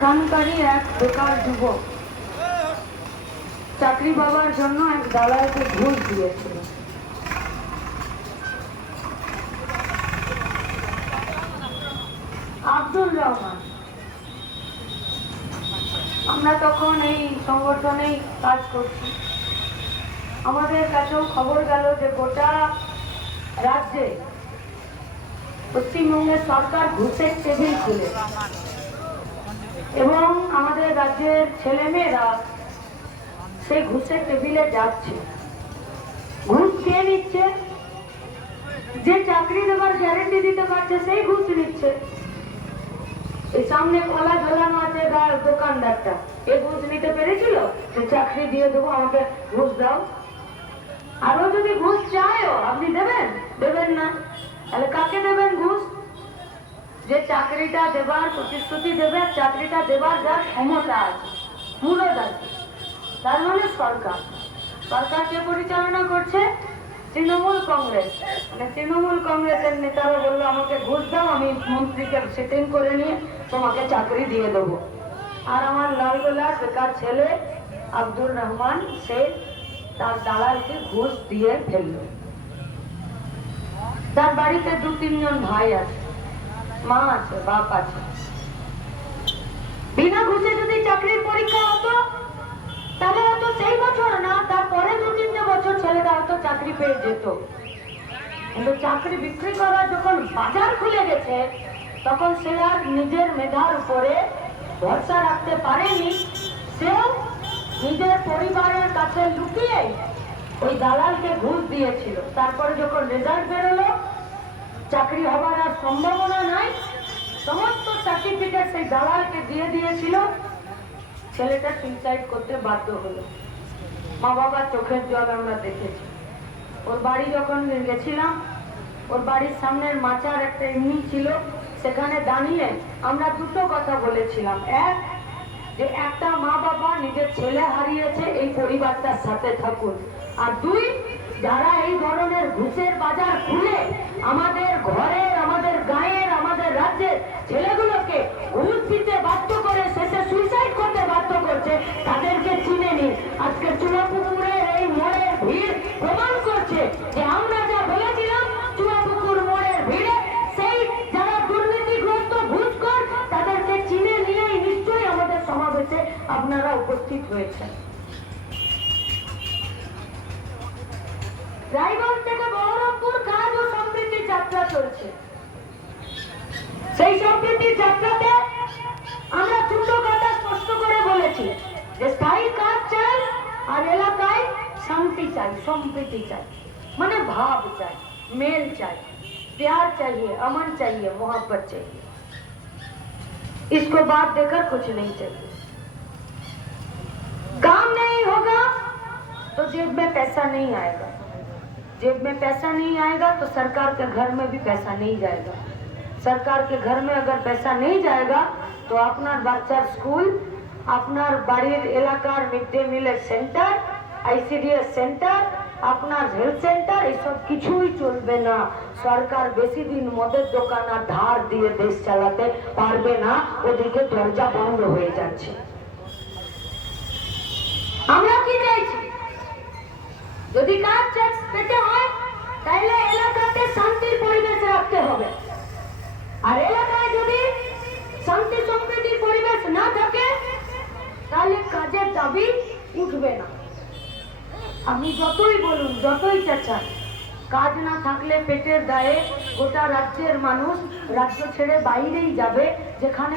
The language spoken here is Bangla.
এখানকারই এক বেকার যুবক চাকরি পাওয়ার জন্য এক দালালকে ঘুষ দিয়েছিল। আব্দুল রহমান। আমরা তখন এই সংগঠনেই কাজ করছি। আমাদের কাছেও খবর গেল যে গোটা রাজ্যে পশ্চিমবঙ্গের সরকার ঘুষের টেবিল খুলে এবং আমাদের রাজ্যের ছেলেমেয়েরা সেই ঘুষের টেবিলে যাচ্ছে, ঘুষ খেয়ে নিচ্ছে। যে চাকরি দেওয়ার গ্যারেন্টি দিতে পারছে সেই ঘুষ নিচ্ছে। এই সামনে কলা ঝোলানো আছে দোকানদারটা, এ ঘুষ নিতে পেরেছিল যে চাকরি দিয়ে দেবো, আমাকে ঘুষ দাও। আরো যদি ঘুষ চায়ও আপনি দেবেন? দেবেন না। তাহলে কাকে দেবেন ঘুষ? যে চাকরিটা দেবার প্রতিশ্রুতি দেবে, চাকরিটা দেবার যার ক্ষমতা আছে, মূলত আছে, তার মানে সরকার। সরকারকে পরিচালনা করছে তৃণমূল কংগ্রেস। মানে তৃণমূল কংগ্রেসের নেতারা বললো আমাকে ঘুষ দাও, আমি মন্ত্রীকে সেটিং করে নিয়ে তোমাকে চাকরি দিয়ে দেবো। আর আমার লালগোলার বেকার ছেলে আব্দুর রহমান সে তার দালালকে ঘুষ দিয়ে ফেললো। তার বাড়িতে 2-3 জন ভাই আছে, মা আছে, বাপ আছে। বিনা ঘুষে যদি চাকরির পরীক্ষা হতো তাহলে হয়তো সেই বছর না, তারপরে 2-3টে বছর ছেলেটা হয়তো চাকরি পেয়ে যেত। কিন্তু চাকরি বিক্রি করার যখন বাজার খুলে গেছে তখন সে আর নিজের মেধার উপরে ভরসা রাখতে পারেনি। সেও নিজের পরিবারের কাছে লুকিয়ে ওই দালালকে ঘুষ দিয়েছিল। তারপরে যখন রেজাল্ট বেরোলো চাকরি হবার আর সম্ভাবনা নাই, সমস্ত সার্টিফিকেট সেই দালালকে দিয়ে দিয়েছিল। ছেলেটা সুইসাইড করতে বাধ্য হলো। মা বাবার চোখের জল আমরা দেখেছি। ওর বাড়ি যখন গেছিলাম, ওর বাড়ির সামনের মাচার একটা এমনি ছিল, সেখানে দাঁড়িয়ে আমরা দুটো কথা বলেছিলাম। এক, যে একটা মা বাবা নিজের ছেলে হারিয়েছে, এই পরিবারটার সাথে থাকুন। আর দুই, যারা এই ধরনের ঘুষের বাজার খুলে আমাদের ঘরের, আমাদের গাঁয়ের, আমাদের রাজ্যের ছেলেগুলোকে ঘুষ দিতে বাধ্য করে শেষে সুইসাইড করতে বাধ্য করছে, তাদেরকে চিনে নিন। আজকে চুয়াপুকুরের এই মোড়ের ভিড় প্রমাণ করছে যে আমরা যা বলেছিলাম, চুয়াপুকুর মোড়ের ভিড়ে সেই যারা দুর্নীতিগ্রস্ত ঘুষখোর তাদেরকে চিনে নিয়েই নিশ্চয়ই আমাদের সমাবেশে আপনারা উপস্থিত হয়েছেন। রায়গঞ্জ থেকে বহরমপুর কাজ ও সমৃদ্ধি যাত্রা চলছে। সেই সমৃদ্ধি যাত্রাতে আমরা দুটো কথা স্পষ্ট করে বলেছি যে স্থায়ী কাজ চাই আর এলাকায় শান্তি চাই, সম্প্রীতি চাই। মানে ভাব চাই, मेल चाहिए, प्यार चाहिए, अमन चाहिए, मोहब्बत चाहिए। इसको बात देकर कुछ नहीं चाहिए। काम नहीं होगा तो जेब में पैसा नहीं आएगा, जेब में पैसा नहीं आएगा तो सरकार के घर में भी पैसा नहीं जाएगा। सरकार के घर में अगर पैसा नहीं जाएगा तो আপনার বাচ্চার স্কুল, আপনার বাড়ির এলাকার মিড ডে মিলের সেন্টার, আইসিডিএস সেন্টার, আপনার হেলথ সেন্টার, এসব কিছুই চলবে না। সরকার বেশি দিন মদের দোকান আর ধার দিয়ে দেশ চালাতে পারবে না, ওদিকে দরজা বন্ধ হয়ে যাচ্ছে। আমরা কি চাইছি? যদি কাজ পেতে হয় তাহলে এলাকাতে শান্তির পরিবেশ রাখতে হবে। আর এলাকায় যদি শান্তি সম্প্রীতির পরিবেশ না থাকে তাহলে কাজের দাবি উঠবে না। আপনি যতই বলুন, যতই চেঁচান, কাজ না থাকলে পেটের দায়ে গোটা রাজ্যের মানুষ রাজ্য ছেড়ে বাইরেই যাবে, যেখানে